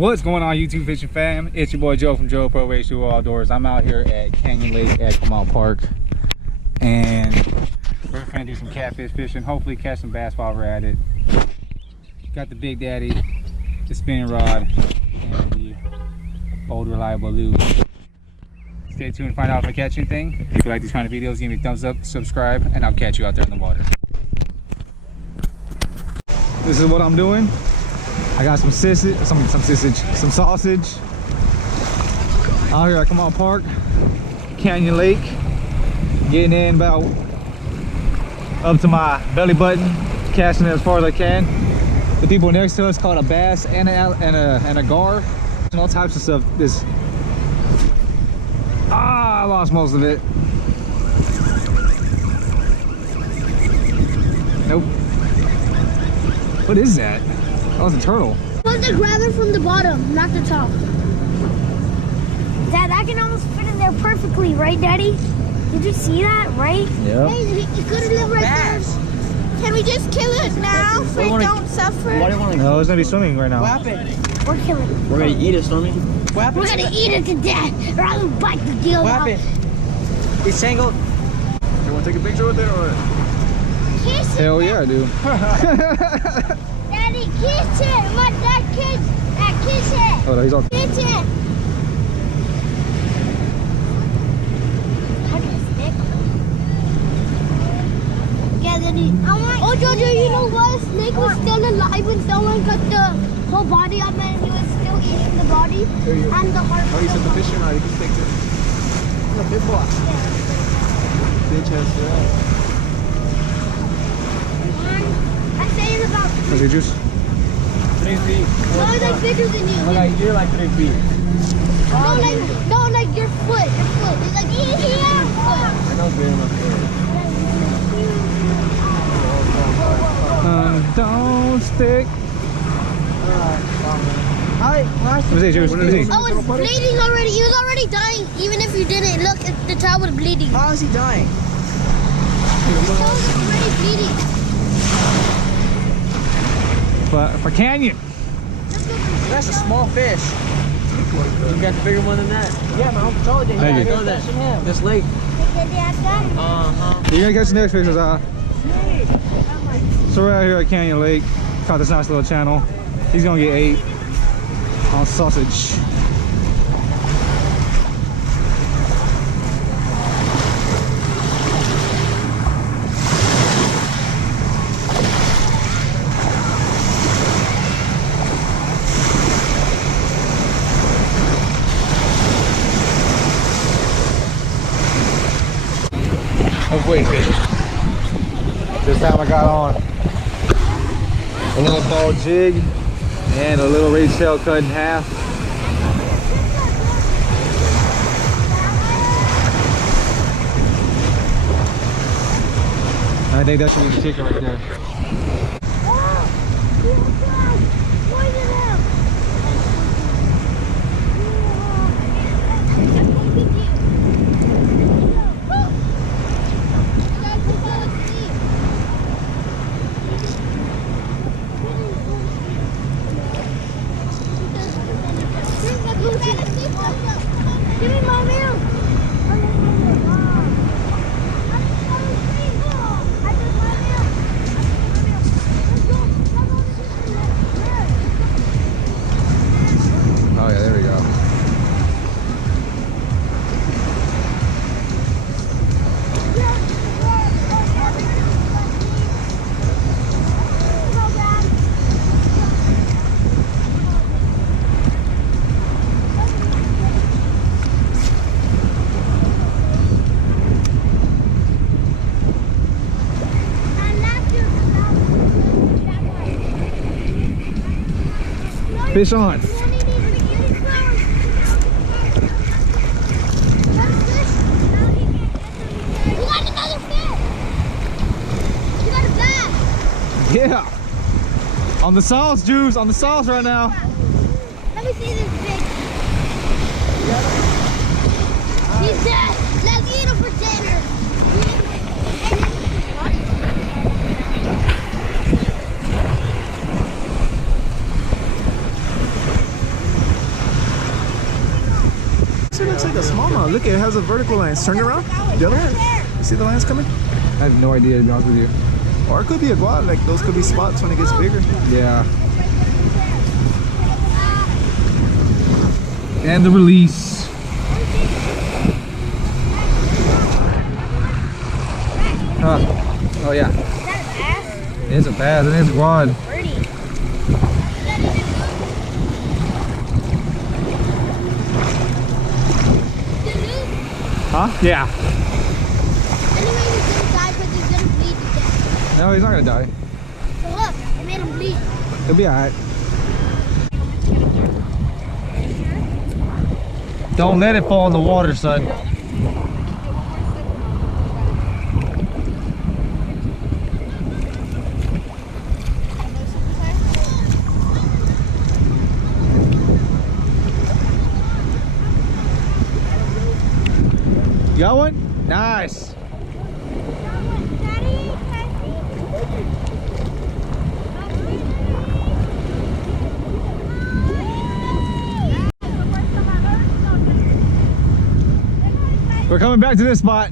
What's going on, YouTube fishing fam? It's your boy Joe from Joe Pro H2O Outdoors. I'm out here at Canyon Lake at COMAL Park, and we're gonna do some catfish fishing. Hopefully catch some bass while we're at it. Got the Big Daddy, the spinning rod, and the old reliable lube. Stay tuned to find out if I catch anything. If you like these kind of videos, give me a thumbs up, subscribe, and I'll catch you out there in the water. This is what I'm doing. I got some sausage out here at COMAL Park, Canyon Lake, getting in about up to my belly button, casting it as far as I can. The people next to us caught a bass and a gar and all types of stuff. I lost most of it. Nope. What is that? That was a turtle. Supposed to grab it from the bottom, not the top. Dad, that can almost fit in there perfectly, right, Daddy? Did you see that, right? Yeah. Hey, it could have lived right there. Can we just kill it now so it don't suffer? No, it's gonna be swimming right now. What happened? We're killing it. We're gonna eat it, swimming. What happened? We're gonna eat it to death, or I'll bite the deal What out. happened? It's tangled. You wanna take a picture with it or? Kiss it. Hell yeah, I do. Daddy, kiss it. My dad kiss it. Oh, he's on. Kiss it. Oh, Jojo, you know what? A snake was still alive when someone cut the whole body up and he was still eating the body and the heart. Oh, you said the fish or not? You can take it. It's a big boy. Big chance, yeah. I say it's about What's your juice? 3 feet. no, it's like bigger than you. You're like 3 feet. No, like your foot. It's like yeah, foot. I know it's big enough. Don't stick. What's it, juice? What is he? Oh, it's bleeding already. He was already dying. Even if you didn't look, the towel was bleeding. How is he dying? The towel was already bleeding. But for Canyon. That's a small fish. You got the bigger one than that? Yeah, man. I'm told you. Thank you. Know that. This lake. You're gonna catch the next fish, So we're out here at Canyon Lake. Caught this nice little channel. He's gonna get 8 on sausage. Let's wait fish. This time I got on a little ball jig and a little ray tail cut in half. I think that should be the kicker right there. Give me my meal. Oh yeah, there we go. Fish on. You got another fish. You got a bass. Yeah. On the sauce, Juice. On the sauce right now. Let me see this fish. He's dead. Let's eat him for dinner. looks like a smallmouth. Look, it has a vertical line. It's turned around. The other one. You see the lines coming? I have no idea, to be honest with you. Or it could be a guad. Like those could be spots when it gets bigger. Yeah. And the release. Oh yeah. It's a bass and it's a guad. Huh? Yeah. Anyway, he's gonna die because he's gonna bleed to death. No, he's not gonna die. So look, I made him bleed. He'll be alright. Don't let it fall in the water, son. You got one? Nice. We're coming back to this spot.